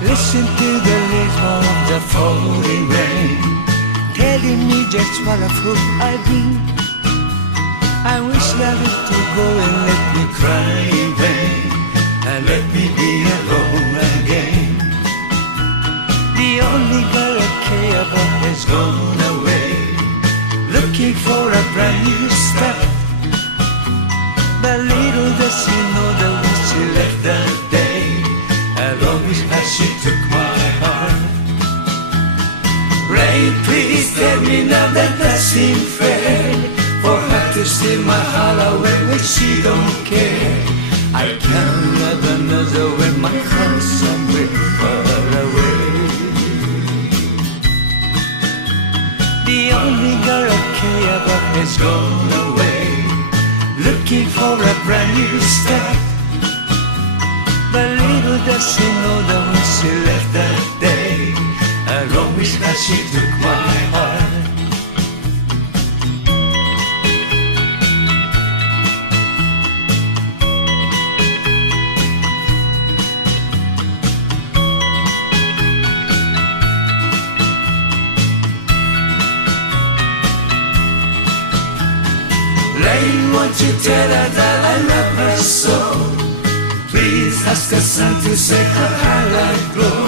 Listen to the rhythm of the falling rain, telling me just what a fool I've been. I wish love to go and let me cry in vain, and let me be alone again. The only girl I care about has gone away, looking for a brand new start. But little does she know that when she left that day, I'll always how she took my heart. Rain, please tell me now that that seems fair, for her to steal my heart away when she don't care. I can't love another when my heart's somewhere far away. The only girl I care about has gone away, looking for a brand new start. But little does she know that when she left that day, I'll always how she took my heart. Rain, won't you tell her that I love her so? Please ask her sun to set her highlight glow.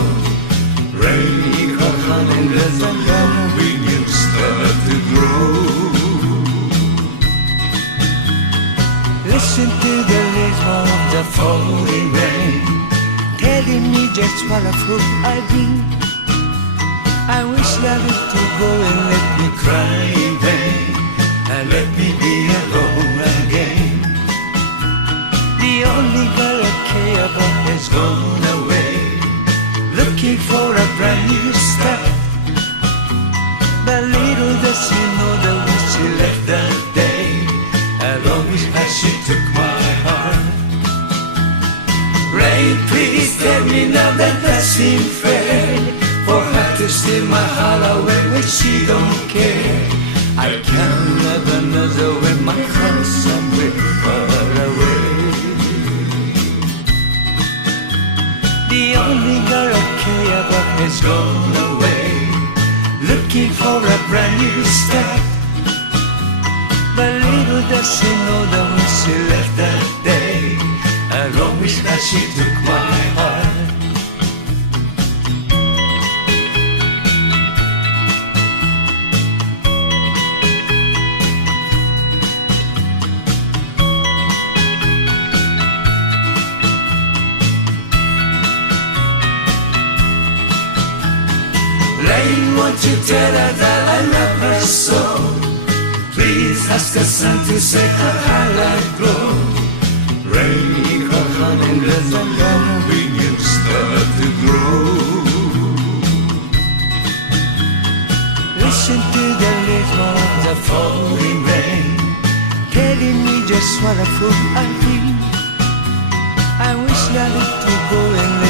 Rain in her heart and let the love in you start to grow. Listen to the rhythm of the falling rain, telling me just what a fool I've been. I wish love to go and let me cry in vain, and let me be alone again. The only girl I care about has gone away, looking for a brand new start. But little does she know that when she left that day, I'll always how she took my heart. Rain, please tell me now that that seems fair, for her to steal my heart away when she don't care. I can't love another when my heart's somewhere far away. The only girl I care about has gone away, looking for a brand new start. But little does she know that when she left that day, I'll always how she took my heart. Rain, won't you tell her that I love her so? Please ask her sun to set her highlight glow. Rain in her heart and let the love in you start to grow. Listen to the rhythm of the falling rain, telling me just what a fool I've been. I wish love to go and let